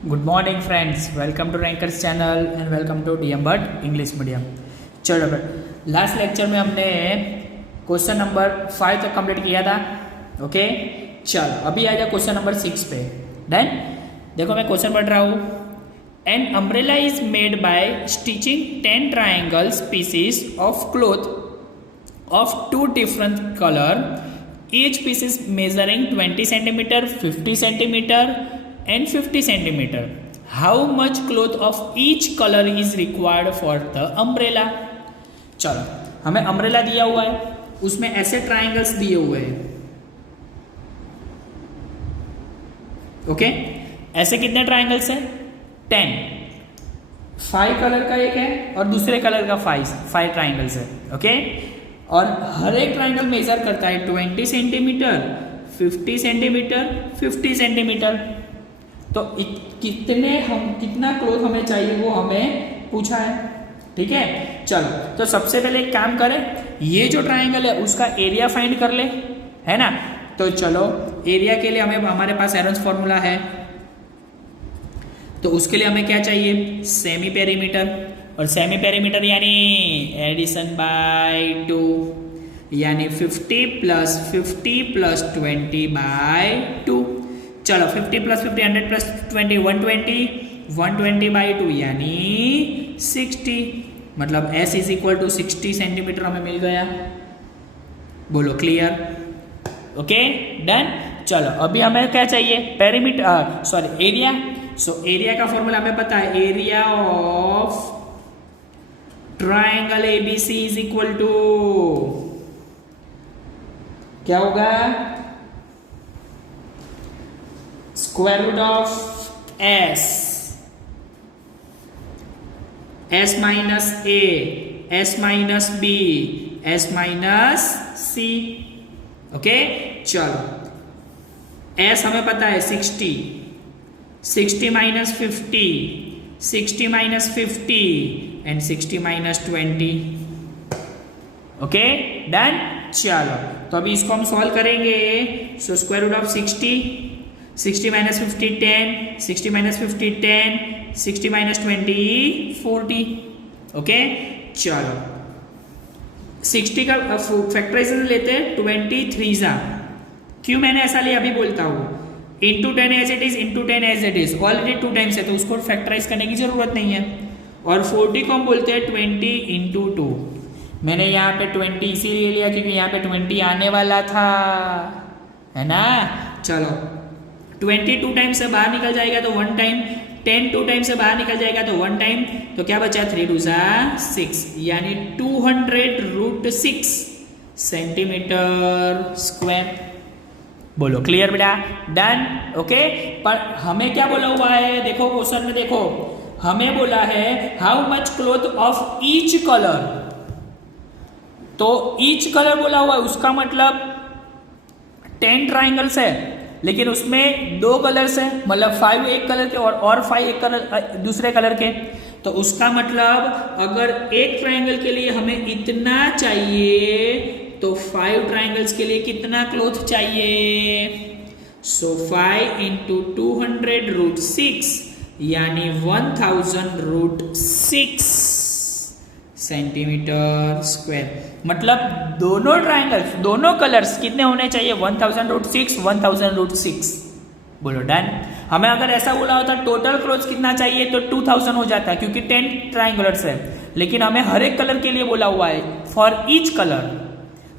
Good morning friends, welcome to rankers channel and welcome to DM but English medium. चलो last lecture में हमने question number 5 तक complete किया था। Okay चलो अभी आ जाए क्वेश्चन नंबर 6 पे। डन। देखो मैं क्वेश्चन पढ़ रहा हूँ। An umbrella is made by stitching 10 triangles pieces of cloth of two different color, each piece is measuring 20 centimeter, 50 centimeter and 50 centimeter. How much cloth of each color is required for the umbrella? चलो हमें umbrella दिया हुआ है, उसमें ऐसे triangles दिए हुए हैं। ओके ऐसे कितने ट्राइंगल्स हैं? 10। 5 कलर का एक है और दूसरे कलर का 5 ट्राइंगल्स है। ओके और हर एक ट्राइंगल मेजर करता है 20 सेंटीमीटर, 50 सेंटीमीटर, 50 सेंटीमीटर। तो कितना क्लॉथ हमें चाहिए वो हमें पूछा है। ठीक है चलो तो सबसे पहले एक काम करें, ये जो ट्राइंगल है उसका एरिया फाइंड कर ले, है ना। तो चलो एरिया के लिए हमारे पास एरन्स फॉर्मूला है। तो उसके लिए हमें क्या चाहिए? Semi perimeter. और सेमी पेरीमीटर यानी एडिशन बाय 2 यानी 50 प्लस 20 बाय 2। चलो 50 प्लस 50 100 प्लस 20 120 बाई 2 यानी 60। मतलब S is equal to 60 centimetre हमें मिल गया। बोलो क्लियर? Okay done. चलो अभी हमें क्या चाहिए? Perimeter sorry area. So area का फॉर्मूला हमें पता है, area of triangle ABC is equal to क्या होगा? Square root of S minus A, S minus B, S minus C। Okay चलो S हमें पता है 60 minus 50, 60 minus 50 and 60 minus 20। Okay done. चलो तो अभी इसको हम सॉल्व करेंगे। So square root of 60 minus 50 10, 60 minus 50 10, 60 minus 20 40। Okay चलो 60 का फैक्टराइजेशन लेते हैं 23 जा। क्यों मैंने ऐसा लिया अभी बोलता हूँ। Into 10 as it is, into 10 as it is, already 2 times है तो उसको फैक्टराइज करने की जरूरत नहीं है। और 40 को हम बोलते हैं 20 इंटू 2। मैंने यहाँ पे 20 इसीलिए लिया क्योंकि यहाँ पे 20 आने वाला था, है ना। चलो 20 2 टाइम से बाहर निकल जाएगा तो 1 टाइम, 10 2 टाइम से बाहर निकल जाएगा तो 1 टाइम। तो क्या बचा? 3 2 6 यानी 200√6 सेंटीमीटर स्क्वायर। बोलो क्लियर बेटा? डन। ओके पर हमें क्या बोला हुआ है? देखो क्वेश्चन में देखो हमें बोला है how much cloth of each colour. तो ईच कलर बोला हुआ है, उसका मतलब 10 ट्राइंगल्स है लेकिन उसमें 2 कलर्स है, मतलब 5 एक कलर के और 5 एक कलर दूसरे कलर के। तो उसका मतलब अगर एक ट्राइंगल के लिए हमें इतना चाहिए तो 5 ट्राइंगल्स के लिए कितना क्लॉथ चाहिए? सो 5 इंटू 200√6 यानी 1000√6 सेंटीमीटर स्क्वायर। मतलब दोनों ट्राइंगल्स, दोनों कलर्स कितने होने चाहिए? 1000√6। बोलो डन। हमें अगर ऐसा बोला होता टोटल क्लॉथ्स कितना चाहिए तो 2000 हो जाता क्योंकि 10 ट्राइंगल्स है, लेकिन हमें हर एक कलर के लिए बोला हुआ है फॉर ईच कलर।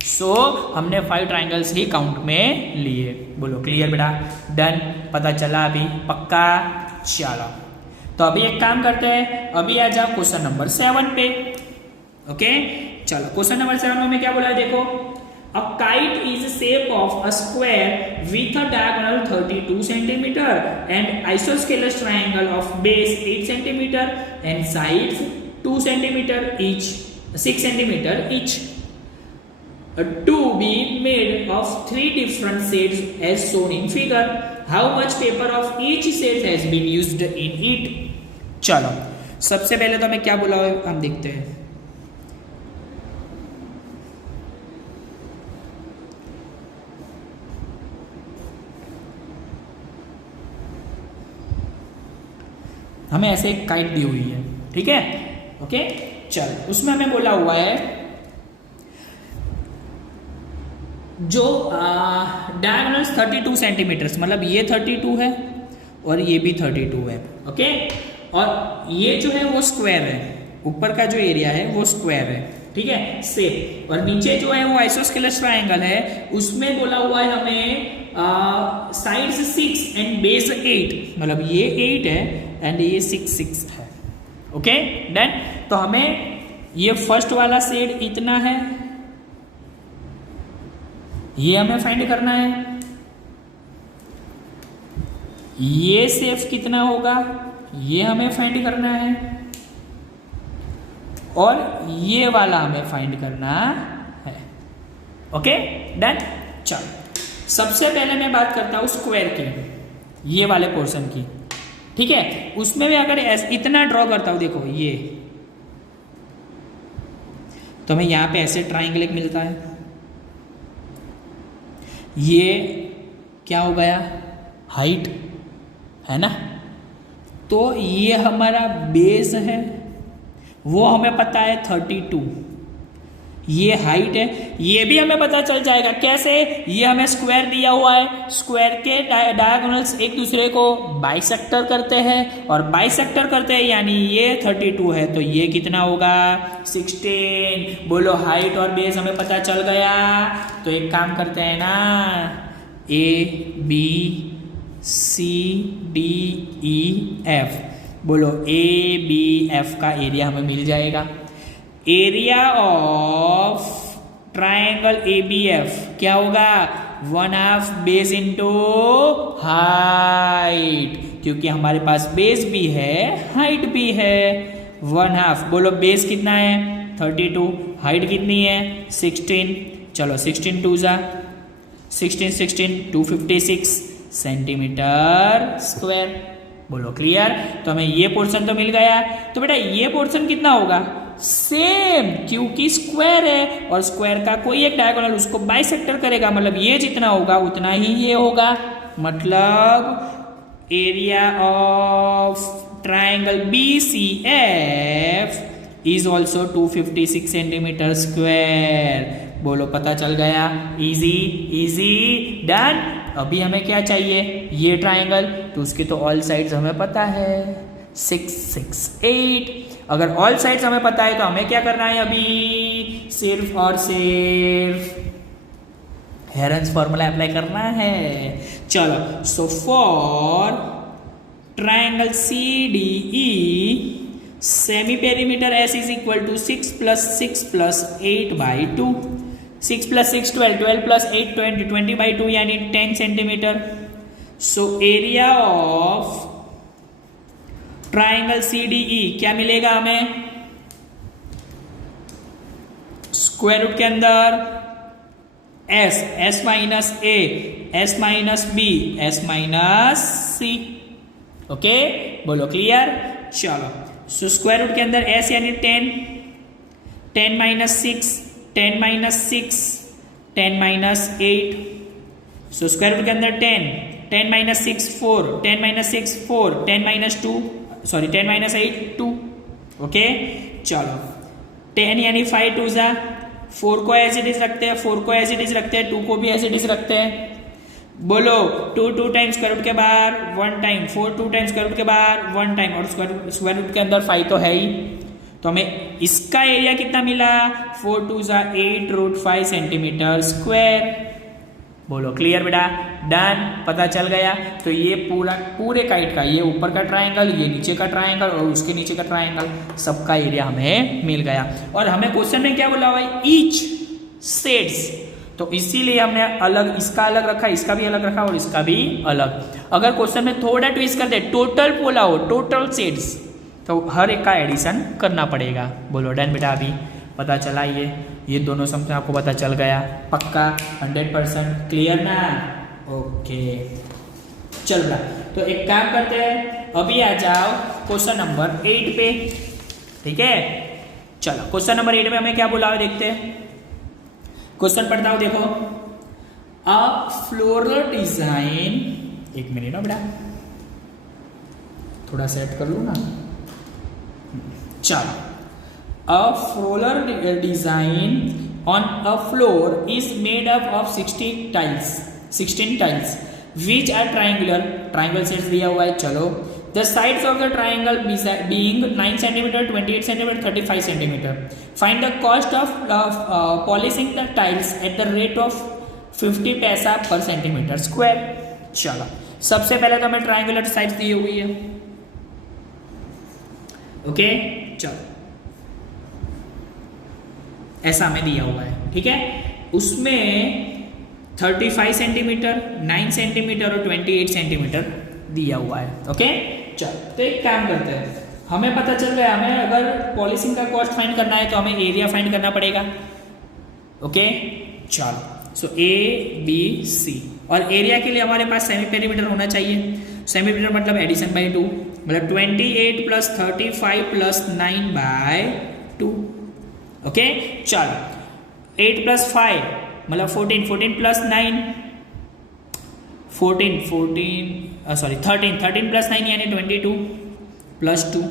सो हमने 5 ट्राइंगल्स ही काउंट में लिए। बोलो क्लियर बेटा? डन। पता चला अभी? पक्का? चलो तो अभी एक काम करते हैं, अभी आ जाओ क्वेश्चन नंबर 7 पे। ओके चलो क्वेश्चन नंबर 7 में हमें क्या बोला है? देखो a kite is shape of a square with a diagonal 32 centimetre and isosceles triangle of base 8 centimetre and sides 2 centimetre each, 6 centimetre each, to be made of 3 different shades as shown in figure. How much paper of each shade has been used in it? चलो सबसे पहले तो हमें क्या बोला है हम देखते हैं। हमें ऐसे एक काइट दी हुई है, ठीक है, ओके। चल, उसमें हमें बोला हुआ है जो डायगोनल्स 32 सेंटीमीटर्स, मतलब ये 32 है और ये भी 32 है, ओके। और ये जो है वो स्क्वायर है, ऊपर का जो एरिया है वो स्क्वायर है, ठीक है, सेम। और नीचे जो है वो आइसोस्केलस ट्रायंगल है, उसमें बोला हुआ है हमें साइड्स 6 एंड बेस 8, मतलब ये 8 है एंड ये 6 है, ओके डन। तो हमें ये फर्स्ट वाला सेड इतना है, ये हमें फाइंड करना है। ये सेफ कितना होगा ये हमें फाइंड करना है, और ये वाला हमें फाइंड करना है, ओके डन। चलो, सबसे पहले मैं बात करता हूं स्क्वायर की, ये वाले पोर्शन की, ठीक है। उसमें भी अगर इतना ड्रॉ करता हूं, देखो ये, तो हमें यहां पे ऐसे ट्राइंगल एक मिलता है, ये क्या हो गया, हाइट है ना। तो ये हमारा बेस है, वो हमें पता है 32, ये हाइट है, ये भी हमें पता चल जाएगा कैसे, ये हमें स्क्वायर दिया हुआ है, स्क्वायर के डायगोनल्स एक दूसरे को बाइसेक्टर करते हैं, और बाइसेक्टर करते हैं यानी ये 32 है, तो ये कितना होगा 16। बोलो, हाइट और बेस हमें पता चल गया। तो एक काम करते हैं ना, ABCDEF, बोलो ABF का एरिया हमें मिल जाएगा। एरिया ऑफ ट्रायंगल ABF क्या होगा, 1/2 बेस इंटू हाइट, क्योंकि हमारे पास बेस भी है हाइट भी है, 1/2। बोलो, बेस कितना है 32, हाइट कितनी है 16, चलो 16 2 जा 16 256 सेंटीमीटर स्क्वायर। बोलो क्लियर। तो हमें ये पोर्शन तो मिल गया, तो बेटा ये पोर्शन कितना होगा, सेम, क्योंकि स्क्वायर है और स्क्वायर का कोई एक डायगोनल उसको बाइसेक्टर करेगा, मतलब ये जितना होगा उतना ही ये होगा। मतलब area of triangle BCF is also 256 centimetre square. बोलो, पता चल गया, इजी इजी डन। अभी हमें क्या चाहिए, ये ट्रायंगल, तो उसके तो ऑल साइड्स हमें पता है 6 6 8। अगर ऑल साइड्स हमें पता है तो हमें क्या करना है, अभी सिर्फ और सिर्फ हेरन्स फॉर्मूला अप्लाई करना है। चलो, so for triangle CDE semi perimeter S is equal to 6 + 6 + 8/2, 6 + 6 12, 12 + 8 20, 20/2 यानी 10 centimetre. So area of triangle CDE क्या मिलेगा हमें, स्क्वायर रूट के अंदर S -A, S - B, S - C, okay. बोलो क्लियर। चलो, सो स्क्वायर रूट के अंदर S यानी 10, 10 - 6, 10 - 6, 10 - 8, सो स्क्वायर रूट के अंदर 10, 10 - 6 4, 10 - 6 4, 10 - 2 सॉरी 10 - 8 2, ओके। चलो, 10 यानी 5 2 जा 4 को एज इट इज रखते हैं, 4 को एज इट इज रखते हैं, 2 को भी एज इट इज रखते हैं। बोलो, 2 टाइम्स स्क्वायर रूट के बाहर 1 टाइम, 4 2 टाइम्स स्क्वायर रूट के बाहर 1 टाइम, और स्क्वायर रूट के अंदर 5 तो है ही। तो हमें इसका एरिया कितना मिला, 4 2 जा 8√5 सेंटीमीटर स्क्वायर। बोलो क्लियर बेटा, डन, पता चल गया। तो ये पूरे काइट का, ये ऊपर का ट्रायंगल, ये नीचे का ट्रायंगल और उसके नीचे का ट्रायंगल, सबका एरिया हमें मिल गया। और हमें क्वेश्चन में क्या बोला हुआ है, ईच सेड्स, तो इसीलिए हमने अलग, इसका अलग रखा, इसका भी अलग रखा और इसका भी अलग। अगर क्वेश्चन में थोड़ा ट्विस्ट कर दे, टोटल बोला हो, टोटल सेड्स, तो हर एक का एडिशन करना पड़ेगा। बोलो डन बेटा, अभी पता चला, ये दोनों सम से आपको पता चल गया, पक्का 100% क्लियर ना, ओके। चल रहा, तो एक काम करते हैं, अभी आ जाओ क्वेश्चन नंबर 8 पे, ठीक है। चलो, क्वेश्चन नंबर 8 में हमें क्या बोला हुआ देखते हैं। क्वेश्चन पढ़ता हूं, देखो, अ फ्लोरल डिजाइन, एक मिनट ना बेटा, थोड़ा सेट कर लूँ ना। चलो, a floor design on a floor is made up of 16 tiles which are triangular, triangle sets दिया हुआ है। चलो, the sides of the triangle being 9 centimetre, 28 centimetre, 35 centimetre, find the cost of polishing the tiles at the rate of 50 paisa पर centimetre square. चलो, सबसे पहले तो हमें ट्राइंगुलर साइड्स दी हुई है। ओके, चलो, ऐसा हमें दिया हुआ है, ठीक है। उसमें 35 सेंटीमीटर, 9 सेंटीमीटर और 28 सेंटीमीटर दिया हुआ है। ओके, चलो, तो एक काम करते हैं, हमें पता चल गया, हमें अगर पॉलिशिंग का कॉस्ट फाइंड करना है तो हमें एरिया फाइंड करना पड़ेगा। ओके, चलो, सो ए बी सी, और एरिया के लिए हमारे पास सेमी पेरीमीटर होना चाहिए। सेमी पेरीमीटर मतलब एडिशन बाई 2, मतलब 28 प्लस 35 प्लस 9 बाय 2। ओके, चलो, 8 प्लस 5 मतलब 14, 14 प्लस 9 13 प्लस 9 यानी 22 प्लस 2,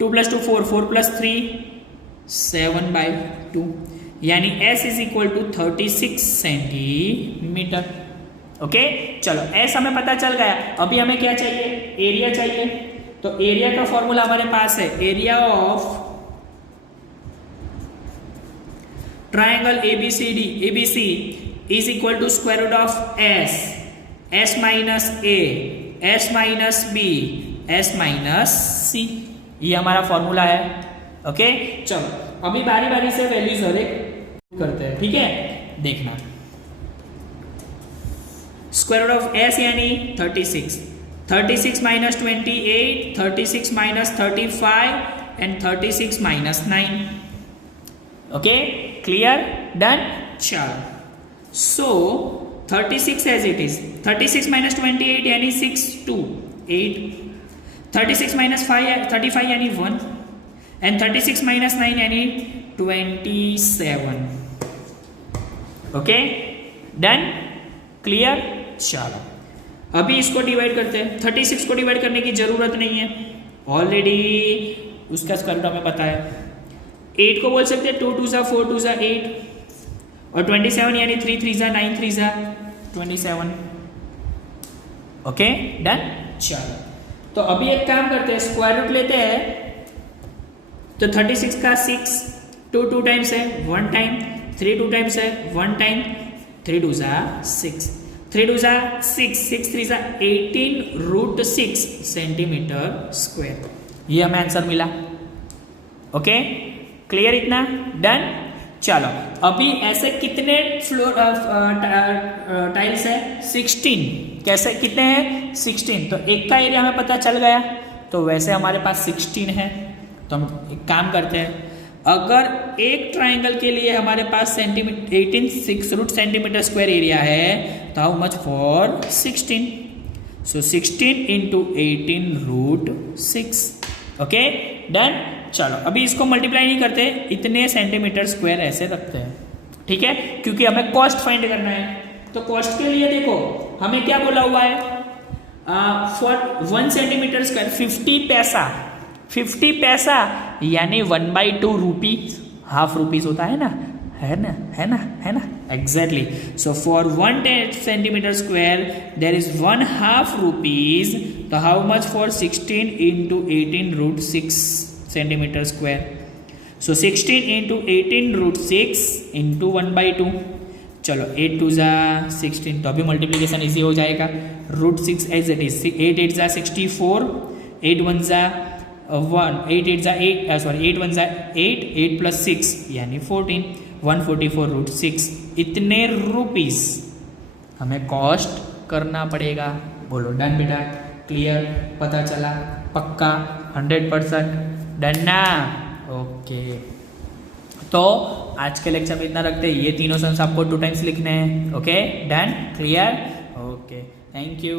2 प्लस 2 4, 4 प्लस 3 7 बाई 2, यानी S is equal to 36 centimetre. Okay, चलो, S हमें पता चल गया। अभी हमें क्या चाहिए? एरिया चाहिए। तो एरिया का फॉर्मूला हमारे पास है, area of triangle ABC is equal to square root of S minus A, S minus B, S minus C। ये हमारा फॉर्मूला है। ओके, चलो, अभी बारी बारी से वैल्यूज हर एक करते हैं, ठीक है। देखना, स्क्वायर रूट ऑफ S यानी 36, 36 minus 28, 36 minus 35 and 36 minus 9। Okay, clear, done. चलो, सो 36 एज इट इज, 36 माइनस 28 यानी 6 2 8, 36 माइनस 35 यानी 1 एंड 36 माइनस 9 यानी 27। Okay, done, clear. चलो, अभी इसको डिवाइड करते हैं। 36 को डिवाइड करने की जरूरत नहीं है, ऑलरेडी उसका स्क्वायर रूट हमें पता है। 8 को बोल सकते हैं 2 2 जा 4 2 जा 8, और 27 यानी 3 3 जा 9 3 जा 27। Okay, done. चलो, तो अभी एक काम करते हैं, स्क्वायर रूट लेते हैं। तो 36 का 6 2 2 टाइम्स है 1 टाइम, 3 2 टाइम्स है 1 टाइम, 3 2 जा 6, 3 2 जा 6, 6 3 जा 18 रूट 6 सेंटीमीटर स्क्वायर। ये हमें आंसर मिला। ओके, क्लियर, इतना, डन। चलो, अभी ऐसे कितने फ्लोर टाइल्स है? 16। कैसे, कितने हैं? 16। तो एक का एरिया हमें पता चल गया, तो वैसे हमारे पास 16 है। तो हम एक काम करते हैं, अगर एक ट्राइंगल के लिए हमारे पास 18 रूट सेंटीमीटर स्क्वायर एरिया है, तो how much for 16? So 16 into 18 root 6। Okay, done. चलो, अभी इसको मल्टीप्लाई नहीं करते, इतने सेंटीमीटर स्क्वायर ऐसे रखते हैं, ठीक है, क्योंकि हमें कॉस्ट फाइंड करना है। तो कॉस्ट के लिए देखो, हमें क्या बोला हुआ है? फॉर 1 सेंटीमीटर स्क्वायर 50 पैसा, 50 पैसा यानी 1/2 रुपीज, हाफ रुपीज होता है ना, है ना, है ना, है ना, exactly. So for 1 centimetre square there is 1/2 rupees. तो how much for 16 into 18 root 6 centimetre square? So 16 into 18 root 6 into 1/2। चलो, 8 2 जा 16, तो अभी मल्टीप्लीकेशन इजी हो जाएगा। रूट 6 एज इट इज, 8 8 जा 64, 8 1 जा 1, 8 8 जा 8, सॉरी 8 1 जा 8, 8 प्लस 6 यानी 14, 144 रूट 6। इतने रुपीस हमें कॉस्ट करना पड़ेगा। बोलो डन बेटा, क्लियर, पता चला, पक्का, 100% डन ना? ओके, तो आज के लेक्चर में इतना रखते हैं। ये तीनों सम्स आपको 2 टाइम्स लिखने हैं। Okay, done, clear, okay, thank you.